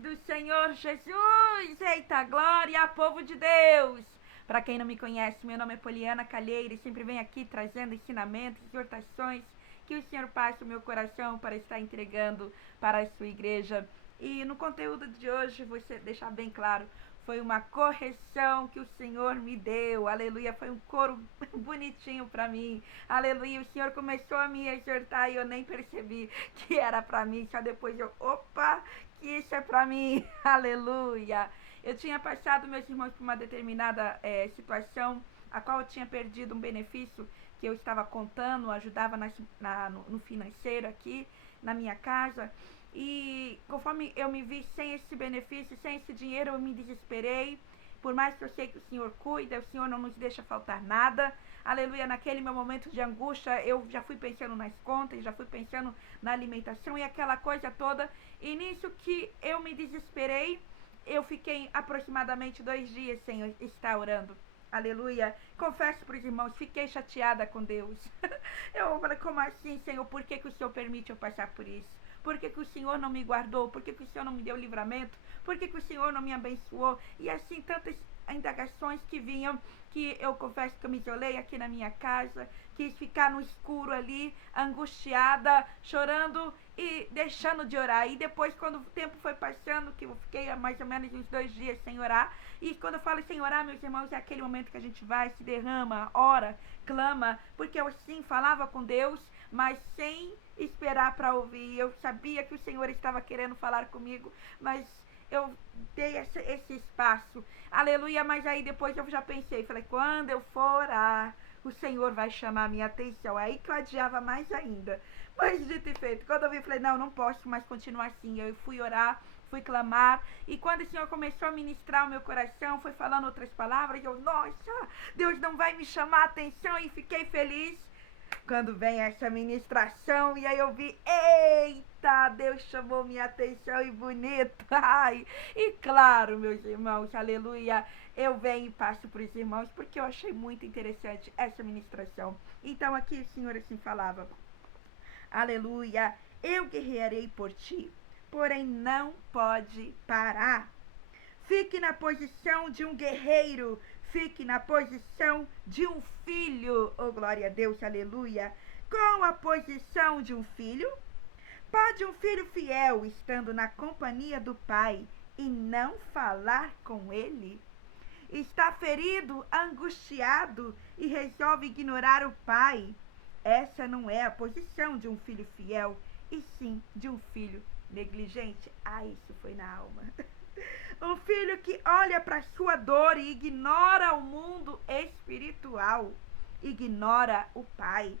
do Senhor Jesus! Eita glória, povo de Deus! Para quem não me conhece, meu nome é Poliana Calheira e sempre venho aqui trazendo ensinamentos, exortações que o Senhor passe no meu coração para estar entregando para a sua igreja. E no conteúdo de hoje, vou deixar bem claro, foi uma correção que o Senhor me deu, aleluia, foi um coro bonitinho para mim, aleluia, o Senhor começou a me exortar e eu nem percebi que era para mim, só depois opa, que isso é para mim, aleluia. Eu tinha passado, meus irmãos, por uma determinada situação, a qual eu tinha perdido um benefício que eu estava contando, ajudava no financeiro aqui, na minha casa. E conforme eu me vi sem esse benefício, sem esse dinheiro, eu me desesperei. Por mais que eu sei que o Senhor cuida, o Senhor não nos deixa faltar nada. Aleluia, naquele meu momento de angústia, eu já fui pensando nas contas, já fui pensando na alimentação e aquela coisa toda. E nisso que eu me desesperei, eu fiquei aproximadamente 2 dias sem estar orando. Aleluia. Confesso para os irmãos, fiquei chateada com Deus. Eu falei, como assim, Senhor? Por que o Senhor permite eu passar por isso? Por que o Senhor não me guardou? Por que o Senhor não me deu livramento? Por que o Senhor não me abençoou? E assim, tantas indagações que vinham, que eu confesso que eu me isolei aqui na minha casa, quis ficar no escuro ali, angustiada, chorando e deixando de orar. E depois, quando o tempo foi passando, que eu fiquei mais ou menos uns 2 dias sem orar, e quando eu falo sem orar, meus irmãos, é aquele momento que a gente vai, se derrama, ora, clama, porque eu sim falava com Deus, mas sem esperar para ouvir. Eu sabia que o Senhor estava querendo falar comigo, mas eu dei esse espaço, aleluia. Mas aí depois eu já pensei, falei, quando eu for orar, o Senhor vai chamar a minha atenção. Aí que eu adiava mais ainda. Mas dito e feito, quando eu vi, falei, não posso mais continuar assim. Eu fui orar, fui clamar, e quando o Senhor começou a ministrar o meu coração, foi falando outras palavras, eu, nossa, Deus não vai me chamar a atenção, e fiquei feliz. Quando vem essa ministração, e aí eu vi, eita, Deus chamou minha atenção, e bonito, ai, e claro, meus irmãos, aleluia, eu venho e passo para os irmãos, porque eu achei muito interessante essa ministração. Então aqui o Senhor assim falava, aleluia, eu guerrearei por ti, porém não pode parar. Fique na posição de um guerreiro, fique na posição de um filho, oh glória a Deus, aleluia. Com a posição de um filho, pode um filho fiel, estando na companhia do pai, e não falar com ele? Está ferido, angustiado, e resolve ignorar o pai. Essa não é a posição de um filho fiel, e sim de um filho negligente. Ah, isso foi na alma. Um filho que olha para sua dor e ignora o mundo espiritual, ignora o pai,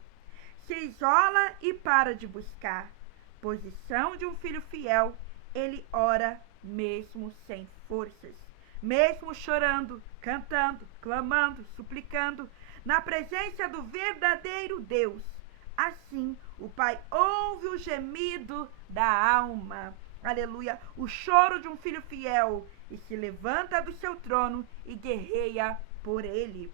se isola e para de buscar. Posição de um filho fiel, ele ora mesmo sem forças, mesmo chorando, cantando, clamando, suplicando, na presença do verdadeiro Deus. Assim, o pai ouve o gemido da alma, aleluia, o choro de um filho fiel, e se levanta do seu trono e guerreia por ele.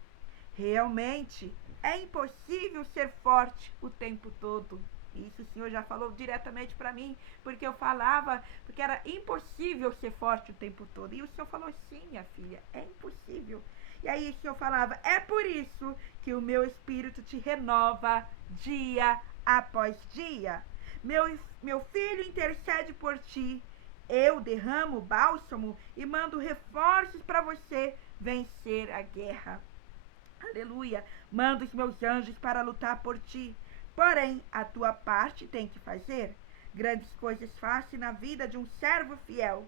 Realmente, é impossível ser forte o tempo todo. Isso o Senhor já falou diretamente para mim, porque eu falava, porque era impossível ser forte o tempo todo. E o Senhor falou, sim, minha filha, é impossível. E aí o Senhor falava, é por isso que o meu espírito te renova dia após dia. Meu filho intercede por ti. Eu derramo bálsamo e mando reforços para você vencer a guerra. Aleluia. Mando os meus anjos para lutar por ti. Porém, a tua parte tem que fazer. Grandes coisas faço na vida de um servo fiel.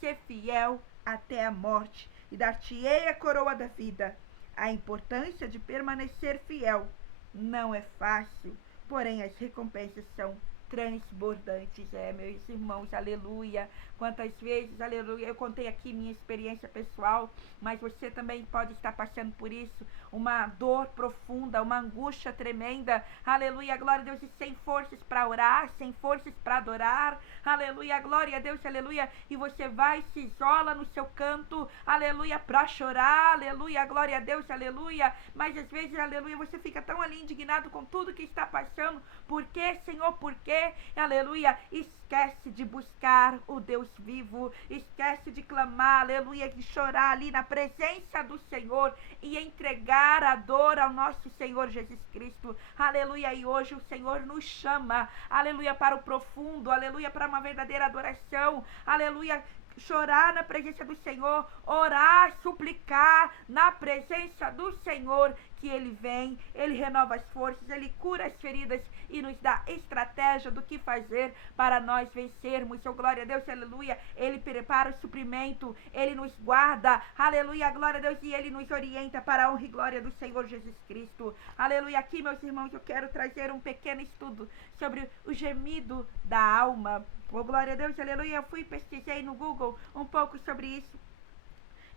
Ser fiel até a morte, e dar-te-ei a coroa da vida. A importância de permanecer fiel não é fácil, porém as recompensas são transbordantes, meus irmãos, aleluia. Quantas vezes, aleluia, eu contei aqui minha experiência pessoal, mas você também pode estar passando por isso, uma dor profunda, uma angústia tremenda, aleluia, glória a Deus, e sem forças para orar, sem forças para adorar, aleluia, glória a Deus, aleluia, e você vai, se isola no seu canto, aleluia, para chorar, aleluia, glória a Deus, aleluia, mas às vezes, aleluia, você fica tão ali indignado com tudo que está passando, por quê, Senhor, por quê? você, aleluia, esquece de buscar o Deus vivo, esquece de clamar, aleluia, de chorar ali na presença do Senhor e entregar a dor ao nosso Senhor Jesus Cristo, aleluia. E hoje o Senhor nos chama, aleluia, para o profundo, aleluia, para uma verdadeira adoração, aleluia. Chorar na presença do Senhor, orar, suplicar na presença do Senhor, que Ele vem, Ele renova as forças, Ele cura as feridas e nos dá estratégia do que fazer para nós vencermos. Oh, glória a Deus, aleluia. Ele prepara o suprimento, Ele nos guarda, aleluia, glória a Deus, e Ele nos orienta para a honra e glória do Senhor Jesus Cristo, aleluia. Aqui, meus irmãos, eu quero trazer um pequeno estudo sobre o gemido da alma. Oh, glória a Deus, aleluia. Eu pesquisei no Google um pouco sobre isso.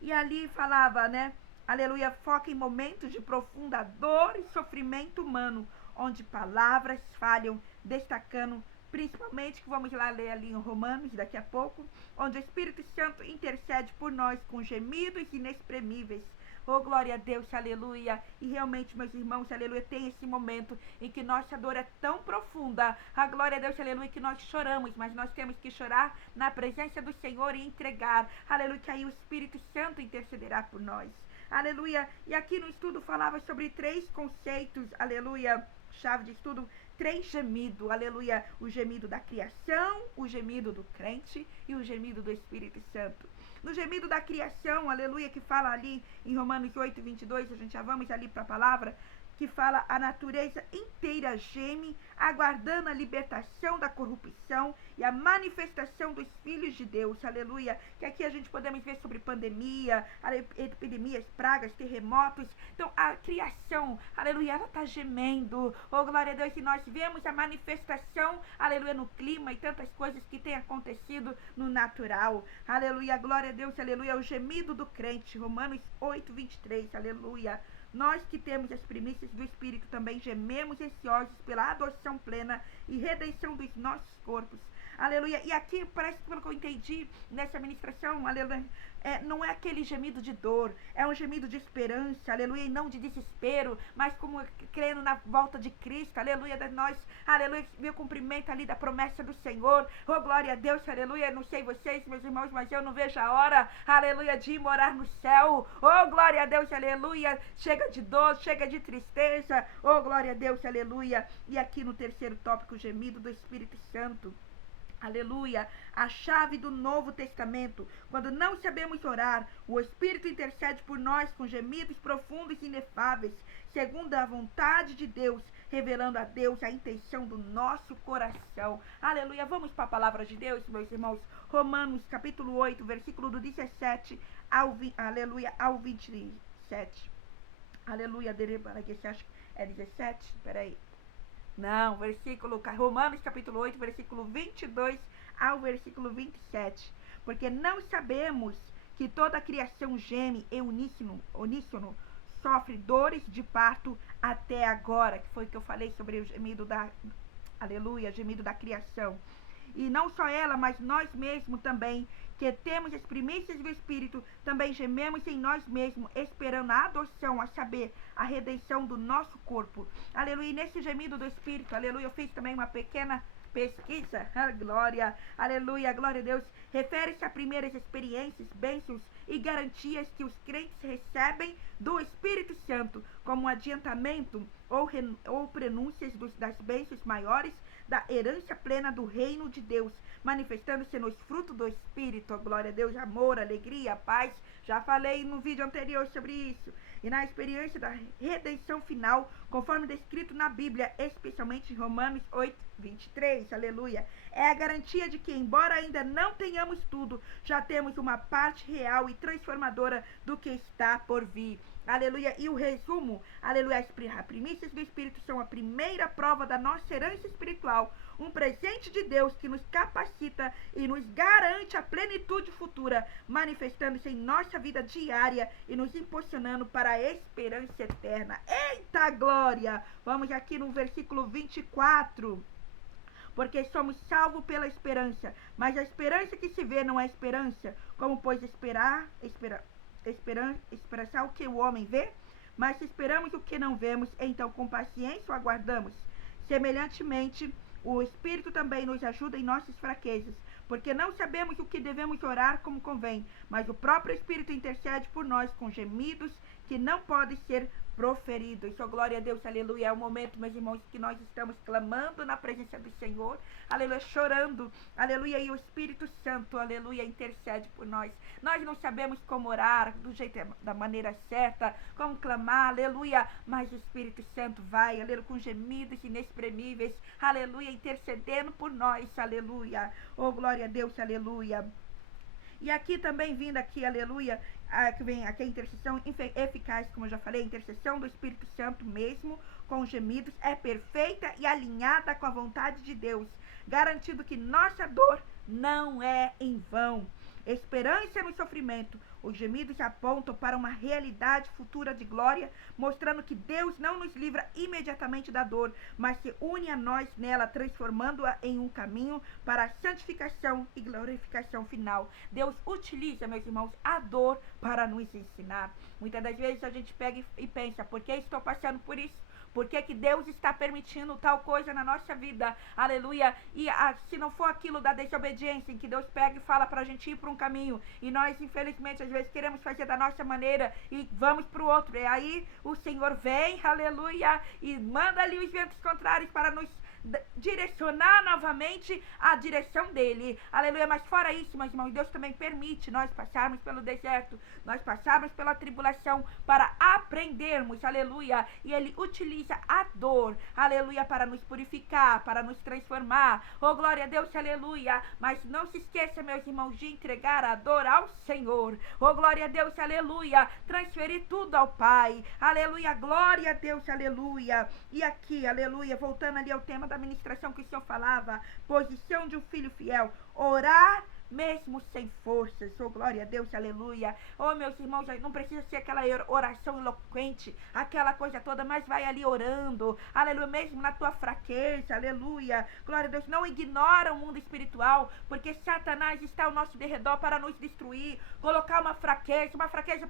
E ali falava, né? Aleluia, foca em momentos de profunda dor e sofrimento humano, onde palavras falham, destacando principalmente, que vamos lá ler ali em Romanos daqui a pouco, onde o Espírito Santo intercede por nós com gemidos inexprimíveis. Oh, glória a Deus, aleluia. E realmente, meus irmãos, aleluia, tem esse momento em que nossa dor é tão profunda, a glória a Deus, aleluia, que nós choramos, mas nós temos que chorar na presença do Senhor e entregar, aleluia, que aí o Espírito Santo intercederá por nós, aleluia. E aqui no estudo falava sobre 3 conceitos, aleluia, chave de estudo, 3 gemidos, aleluia, o gemido da criação, o gemido do crente e o gemido do Espírito Santo. No gemido da criação, aleluia, que fala ali em Romanos 8:22, a gente já vamos ali para a palavra, que fala a natureza inteira geme, aguardando a libertação da corrupção e a manifestação dos filhos de Deus, aleluia. Que aqui a gente podemos ver sobre pandemia, epidemias, pragas, terremotos. Então a criação, aleluia, ela está gemendo, oh glória a Deus, e nós vemos a manifestação, aleluia, no clima e tantas coisas que têm acontecido no natural, aleluia, glória a Deus, aleluia, o gemido do crente, Romanos 8:23, aleluia. Nós que temos as primícias do Espírito também gememos ansiosos pela adoção plena e redenção dos nossos corpos. Aleluia. E aqui, parece que pelo que eu entendi nessa ministração, aleluia, não é aquele gemido de dor, é um gemido de esperança, aleluia, e não de desespero, mas como crendo na volta de Cristo, aleluia, de nós, aleluia, meu cumprimento ali da promessa do Senhor, oh glória a Deus, aleluia, não sei vocês, meus irmãos, mas eu não vejo a hora, aleluia, de ir morar no céu, oh glória a Deus, aleluia, chega de dor, chega de tristeza, oh glória a Deus, aleluia. E aqui no terceiro tópico, o gemido do Espírito Santo, aleluia, a chave do Novo Testamento. Quando não sabemos orar, o Espírito intercede por nós com gemidos profundos e inefáveis, segundo a vontade de Deus, revelando a Deus a intenção do nosso coração. Aleluia, vamos para a palavra de Deus, meus irmãos. Romanos capítulo 8, versículo do 17 ao 27. Aleluia, acho que é 17, peraí. Não, Romanos capítulo 8, versículo 22 ao versículo 27. Porque não sabemos que toda a criação geme em uníssono, sofre dores de parto até agora, que foi que eu falei sobre o gemido gemido da criação. E não só ela, mas nós mesmos também, que temos as primícias do Espírito, também gememos em nós mesmos, esperando a adoção, a saber, a redenção do nosso corpo. Aleluia. E nesse gemido do Espírito, aleluia, eu fiz também uma pequena pesquisa, glória, aleluia, glória a Deus, refere-se a primeiras experiências, bênçãos e garantias que os crentes recebem do Espírito Santo, como um adiantamento ou prenúncias das bênçãos maiores da herança plena do reino de Deus, manifestando-se nos frutos do Espírito, glória a Deus, amor, alegria, paz. Já falei no vídeo anterior sobre isso. E na experiência da redenção final, conforme descrito na Bíblia, especialmente em Romanos 8:23, aleluia. É a garantia de que, embora ainda não tenhamos tudo, já temos uma parte real e transformadora do que está por vir. Aleluia. E o resumo, aleluia, as primícias do Espírito são a primeira prova da nossa herança espiritual, um presente de Deus que nos capacita e nos garante a plenitude futura, manifestando-se em nossa vida diária e nos impulsionando para a esperança eterna. Eita glória! Vamos aqui no versículo 24. Porque somos salvos pela esperança, mas a esperança que se vê não é esperança. Como, pois, esperançar o que o homem vê? Mas se esperamos o que não vemos, então com paciência o aguardamos. Semelhantemente, O Espírito também nos ajuda em nossas fraquezas, porque não sabemos o que devemos orar como convém, mas o próprio Espírito intercede por nós com gemidos que não podem ser proferidos. Oh, glória a Deus, aleluia. É o momento, meus irmãos, que nós estamos clamando na presença do Senhor, aleluia, chorando, aleluia, e o Espírito Santo, aleluia, intercede por nós. Nós não sabemos como orar do jeito, da maneira certa, como clamar, aleluia, mas o Espírito Santo vai, aleluia, com gemidos inexprimíveis, aleluia, intercedendo por nós, aleluia. Oh, glória a Deus, aleluia. E aqui também vindo aqui, aleluia, que vem aqui a intercessão eficaz, como eu já falei, a intercessão do Espírito Santo mesmo, com gemidos, é perfeita e alinhada com a vontade de Deus, garantindo que nossa dor não é em vão. Esperança no sofrimento. Os gemidos apontam para uma realidade futura de glória, mostrando que Deus não nos livra imediatamente da dor, mas se une a nós nela, transformando-a em um caminho para a santificação e glorificação final. Deus utiliza, meus irmãos, a dor para nos ensinar. Muitas das vezes a gente pega e pensa, por que estou passando por isso? Por que Deus está permitindo tal coisa na nossa vida? Aleluia. E se não for aquilo da desobediência, em que Deus pega e fala pra gente ir para um caminho, e nós, infelizmente, às vezes queremos fazer da nossa maneira e vamos para o outro. E aí o Senhor vem, aleluia, e manda ali os ventos contrários para nos direcionar novamente a direção dele, aleluia. Mas fora isso, meus irmãos, Deus também permite nós passarmos pelo deserto, nós passarmos pela tribulação para aprendermos, aleluia, e ele utiliza a dor, aleluia, para nos purificar, para nos transformar. Oh, glória a Deus, aleluia. Mas não se esqueça, meus irmãos, de entregar a dor ao Senhor. Oh, glória a Deus, aleluia. Transferir tudo ao Pai, aleluia, glória a Deus, aleluia. E aqui, aleluia, voltando ali ao tema da ministração que o Senhor falava, posição de um filho fiel, orar mesmo sem forças. Oh, glória a Deus, aleluia. Oh, meus irmãos, não precisa ser aquela oração eloquente, aquela coisa toda, mas vai ali orando, aleluia, mesmo na tua fraqueza, aleluia, glória a Deus. Não ignora o mundo espiritual, porque Satanás está ao nosso derredor para nos destruir, colocar uma fraqueza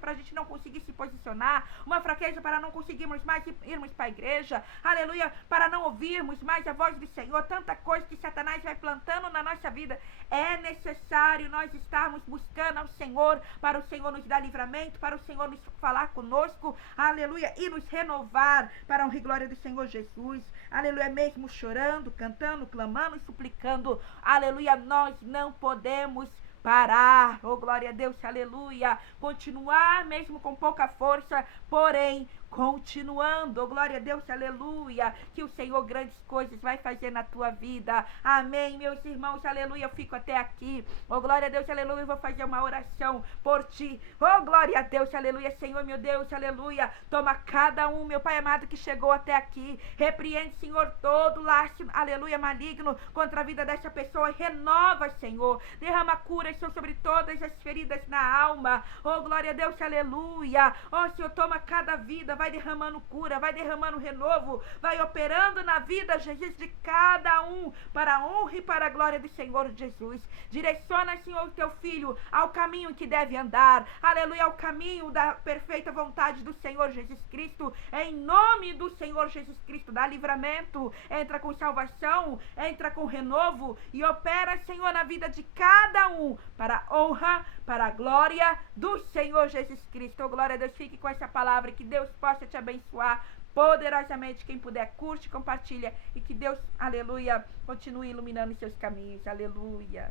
para a gente não conseguir se posicionar, uma fraqueza para não conseguirmos mais irmos para a igreja, aleluia, para não ouvirmos mais a voz do Senhor. Tanta coisa que Satanás vai plantando na nossa vida. É necessário nós estarmos buscando ao Senhor, para o Senhor nos dar livramento, para o Senhor nos falar conosco, aleluia, e nos renovar para a honra e glória do Senhor Jesus, aleluia, mesmo chorando, cantando, clamando e suplicando, aleluia, nós não podemos parar, oh glória a Deus, aleluia, continuar mesmo com pouca força, porém continuando, oh glória a Deus, aleluia, que o Senhor grandes coisas vai fazer na tua vida, amém, meus irmãos, aleluia. Eu fico até aqui, oh glória a Deus, aleluia. Eu vou fazer uma oração por ti, oh glória a Deus, aleluia. Senhor, meu Deus, aleluia, toma cada um, meu Pai amado, que chegou até aqui, repreende, Senhor, todo laço, aleluia, maligno contra a vida dessa pessoa, renova, Senhor, derrama cura, Senhor, sobre todas as feridas na alma, oh glória a Deus, aleluia. Oh Senhor, toma cada vida, vai derramando cura, vai derramando renovo, vai operando na vida, Jesus, de cada um, para a honra e para a glória do Senhor Jesus. Direciona, Senhor, o teu filho ao caminho que deve andar, aleluia, ao caminho da perfeita vontade do Senhor Jesus Cristo, em nome do Senhor Jesus Cristo. Dá livramento, entra com salvação, entra com renovo e opera, Senhor, na vida de cada um, para a honra, para a glória do Senhor Jesus Cristo. Oh, glória a Deus, fique com essa palavra, que Deus possa te abençoar poderosamente. Quem puder, curte, compartilha, e que Deus, aleluia, continue iluminando os seus caminhos, aleluia.